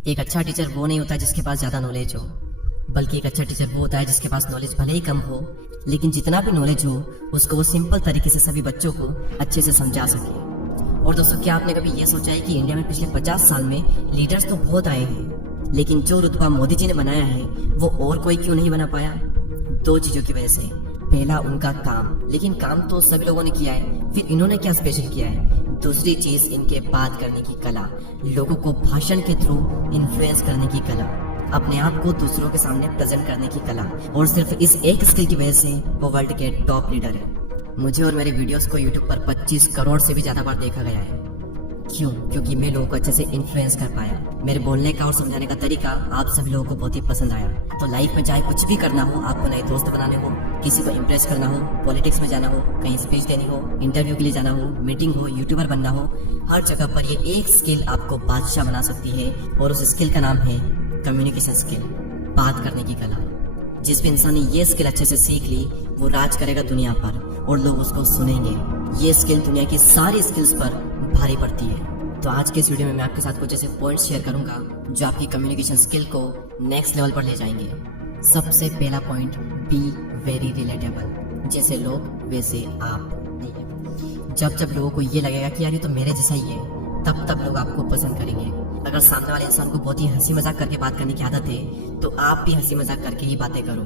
एक अच्छा टीचर वो नहीं होता जिसके पास ज़्यादा नॉलेज हो, बल्कि एक अच्छा टीचर वो होता है जिसके पास नॉलेज भले ही कम हो, लेकिन जितना भी नॉलेज हो उसको वो सिंपल तरीके से सभी बच्चों को अच्छे से समझा सके। और दोस्तों, क्या आपने कभी ये सोचा है कि इंडिया में पिछले 50 साल में लीडर्स तो बहुत आए हैं, लेकिन जो रुतबा मोदी जी ने बनाया है वो और कोई क्यों नहीं बना पाया? दो चीज़ों की वजह से। पहला, उनका काम, लेकिन काम तो सभी लोगों ने किया है, फिर इन्होंने क्या स्पेशल किया है? दूसरी चीज, इनके बात करने की कला, लोगों को भाषण के थ्रू इन्फ्लुएंस करने की कला, अपने आप को दूसरों के सामने प्रेजेंट करने की कला। और सिर्फ इस एक स्किल की वजह से वो वर्ल्ड के टॉप लीडर है। मुझे और मेरे वीडियोस को यूट्यूब पर 25 करोड़ से भी ज्यादा बार देखा गया है। क्यों? क्योंकि मैं लोगों को अच्छे से इन्फ्लुएंस कर पाया। मेरे बोलने का और समझाने का तरीका आप सभी लोगों को बहुत ही पसंद आया। तो लाइफ में चाहे कुछ भी करना हो, आपको नए दोस्त बनाने हो, किसी को इम्प्रेस करना हो, पॉलिटिक्स में जाना हो, कहीं स्पीच देनी हो, इंटरव्यू के लिए जाना हो, मीटिंग हो, यूट्यूबर बनना हो, हर जगह पर ये एक स्किल आपको बादशाह बना सकती है। और उस स्किल का नाम है कम्युनिकेशन स्किल, बात करने की कला। जिस भी इंसान ने ये स्किल अच्छे से सीख ली वो राज करेगा दुनिया पर और लोग उसको सुनेंगे। ये स्किल दुनिया की सारी स्किल्स पर भारी पड़ती है। तो आज के इस वीडियो में मैं आपके साथ कुछ ऐसे पॉइंट्स शेयर करूंगा जो आपकी कम्युनिकेशन स्किल को नेक्स्ट लेवल पर ले जाएंगे। सबसे पहला पॉइंट, बी वेरी रिलेटेबल। जैसे लोग वैसे आप नहीं। जब जब लोगों को ये लगेगा कि यार ये तो मेरे जैसा ही है, तब तब लोग आपको पसंद करेंगे। अगर सामने वाले इंसान को बहुत ही हंसी मजाक करके बात करने की आदत है तो आप भी हंसी मजाक करके ही बातें करो,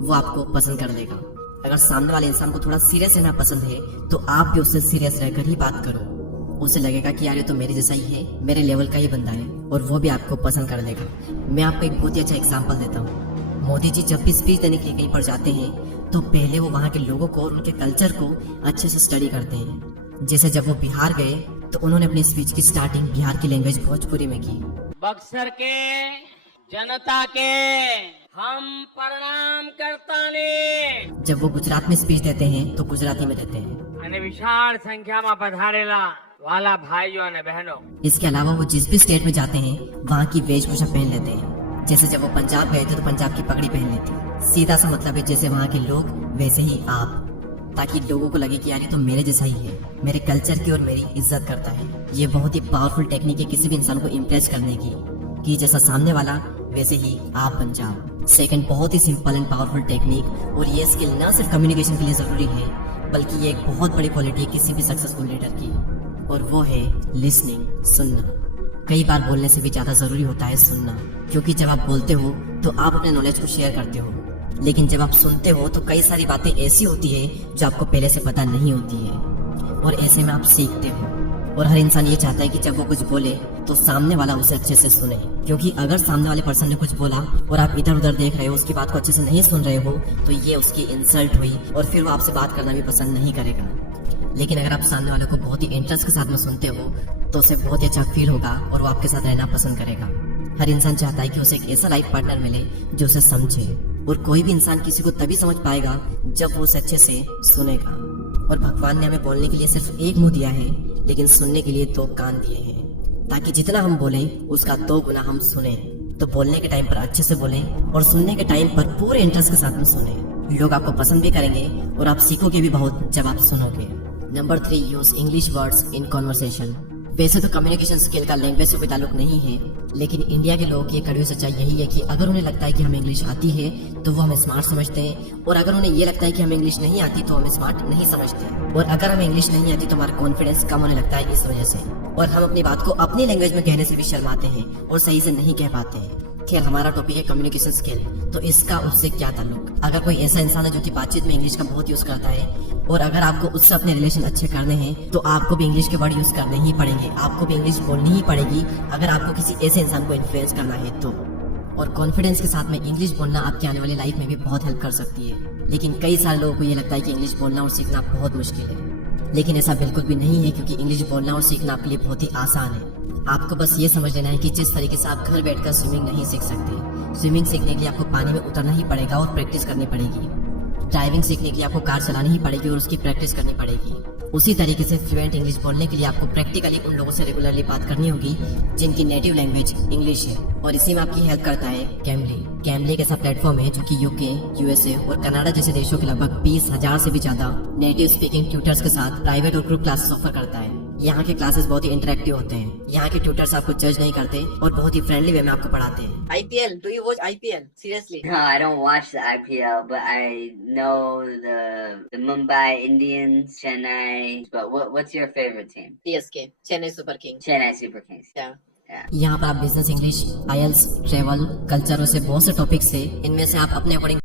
वो आपको पसंद कर लेगा। अगर सामने वाले इंसान को थोड़ा सीरियस रहना पसंद है तो आप भी उससे सीरियस रहकर ही बात करो। उसे लगेगा कि यार ये तो मेरे जैसा ही है, मेरे लेवल का ही बंदा है, और वो भी आपको पसंद कर लेगा। मैं आपको एक बहुत ही अच्छा एग्जाम्पल देता हूँ। मोदी जी जब भी स्पीच देने के लिए कहीं पर जाते हैं तो पहले वो वहाँ के लोगों को और उनके कल्चर को अच्छे से स्टडी करते हैं। जैसे जब वो बिहार गए तो उन्होंने अपनी स्पीच की स्टार्टिंग बिहार की लैंग्वेज भोजपुरी में की। बक्सर के जनता के हम प्रणाम करता ने। जब वो गुजरात में स्पीच देते हैं तो गुजराती में देते हैं। અને વિશાળ સંખ્યામાં પધારેલા વાલા ભાઈઓ અને બહેનો, इसके अलावा वो जिस भी स्टेट में जाते हैं वहाँ की वेशभूषा पहन लेते हैं। जैसे जब वो पंजाब गए थे तो पंजाब की पगड़ी पहन ली थी। सीधा सा मतलब है जैसे वहाँ के लोग वैसे ही आप, ताकि लोगों को लगे कि यार ये तो मेरे जैसा ही है, मेरे कल्चर की और मेरी इज्जत करता है। ये बहुत ही पावरफुल टेक्निक है किसी भी इंसान को इम्प्रेस करने की, कि जैसा सामने वाला वैसे ही आप बन जाओ। सेकंड, बहुत ही सिंपल एंड पावरफुल टेक्निक, और ये स्किल न सिर्फ कम्युनिकेशन के लिए जरूरी है बल्कि ये एक बहुत बड़ी क्वालिटी है किसी भी सक्सेसफुल लीडर की, और वो है लिसनिंग, सुनना। कई बार बोलने से भी ज्यादा जरूरी होता है सुनना, क्योंकि जब आप बोलते हो तो आप अपने नॉलेज को शेयर करते हो, लेकिन जब आप सुनते हो तो कई सारी बातें ऐसी होती है जो आपको पहले से पता नहीं होती है, और ऐसे में आप सीखते हो। और हर इंसान ये चाहता है कि जब वो कुछ बोले तो सामने वाला उसे अच्छे से सुने, क्योंकि अगर सामने वाले पर्सन ने कुछ बोला और आप इधर उधर देख रहे हो, उसकी बात को अच्छे से नहीं सुन रहे हो, तो ये उसकी इंसल्ट हुई और फिर वो आपसे बात करना भी पसंद नहीं करेगा। लेकिन अगर आप सामने वाले को बहुत ही इंटरेस्ट के साथ में सुनते हो तो उसे बहुत ही अच्छा फील होगा और वो आपके साथ रहना पसंद करेगा। हर इंसान चाहता है कि उसे एक ऐसा लाइफ पार्टनर मिले जो उसे समझे, और कोई भी इंसान किसी को तभी समझ पाएगा जब वो उसे अच्छे से सुनेगा। और भगवान ने हमें बोलने के लिए सिर्फ एक मुंह दिया है, लेकिन सुनने के लिए 2 कान दिए हैं, ताकि जितना हम बोले उसका 2 गुना हम सुने। तो बोलने के टाइम पर अच्छे से बोले और सुनने के टाइम पर पूरे इंटरेस्ट के साथ में सुने। लोग आपको पसंद भी करेंगे और आप सीखोगे भी बहुत जब आप सुनोगे। Number 3, use English words in conversation. वैसे तो कम्युनिकेशन स्किल का लैंग्वेज से कोई ताल्लुक नहीं है, लेकिन इंडिया के लोगों की कड़वी सच्चाई यही है कि अगर उन्हें लगता है कि हमें इंग्लिश आती है तो वो हमें स्मार्ट समझते हैं, और अगर उन्हें ये लगता है कि हमें इंग्लिश नहीं आती तो हमें स्मार्ट नहीं समझते। और अगर हमें इंग्लिश नहीं आती तो हमारा कॉन्फिडेंस कम होने लगता है इस वजह से, और हम अपनी बात को अपनी लैंग्वेज में कहने से भी शर्माते हैं और सही से नहीं कह पाते हैं। खैर, हमारा टॉपिक है कम्युनिकेशन स्किल, तो इसका उससे क्या ताल्लुक? अगर कोई ऐसा इंसान है जो कि बातचीत में इंग्लिश का बहुत यूज करता है, और अगर आपको उससे अपने रिलेशन अच्छे करने हैं तो आपको भी इंग्लिश के वर्ड यूज करने ही पड़ेंगे, आपको भी इंग्लिश बोलनी ही पड़ेगी अगर आपको किसी ऐसे इंसान को इन्फ्लुएंस करना है तो। और कॉन्फिडेंस के साथ में इंग्लिश बोलना आपकी आने वाली लाइफ में भी बहुत हेल्प कर सकती है। लेकिन कई सारे लोगों को ये लगता है कि इंग्लिश बोलना और सीखना बहुत मुश्किल है, लेकिन ऐसा बिल्कुल भी नहीं है, क्योंकि इंग्लिश बोलना और सीखना आपके लिए बहुत ही आसान है। आपको बस ये समझ लेना है कि जिस तरीके से आप घर बैठकर स्विमिंग नहीं सीख सकते, स्विमिंग सीखने के लिए आपको पानी में उतरना ही पड़ेगा और प्रैक्टिस करनी पड़ेगी। ड्राइविंग सीखने के लिए आपको कार चलानी ही पड़ेगी और उसकी प्रैक्टिस करनी पड़ेगी। उसी तरीके से फ्लुएंट इंग्लिश बोलने के लिए आपको प्रैक्टिकली उन लोगों से रेगुलरली बात करनी होगी जिनकी नेटिव लैंग्वेज इंग्लिश है, और इसी में आपकी हेल्प करता है कैमली। कैमली एक ऐसा प्लेटफॉर्म है जो कि यूके, यूएसए और कनाडा जैसे देशों के लगभग 20,000 से भी ज्यादा नेटिव स्पीकिंग ट्यूटर्स के साथ प्राइवेट और ग्रुप क्लासेस ऑफर करता है। यहाँ के क्लासेस बहुत ही इंटरेक्टिव होते हैं। यहाँ के ट्यूटर्स आपको जज नहीं करते और बहुत ही फ्रेंडली वे में आपको पढ़ाते हैं। IPL, do you watch IPL? Seriously? No, I don't watch the IPL, but I know the Mumbai Indians, Chennai. But what's your favorite team? CSK, Chennai Super Kings. Chennai Super Kings. Yeah. यहाँ पर आप business English, IELTS, travel, culture और से बहुत से topics है, इनमें से आप अपने अकॉर्डिंग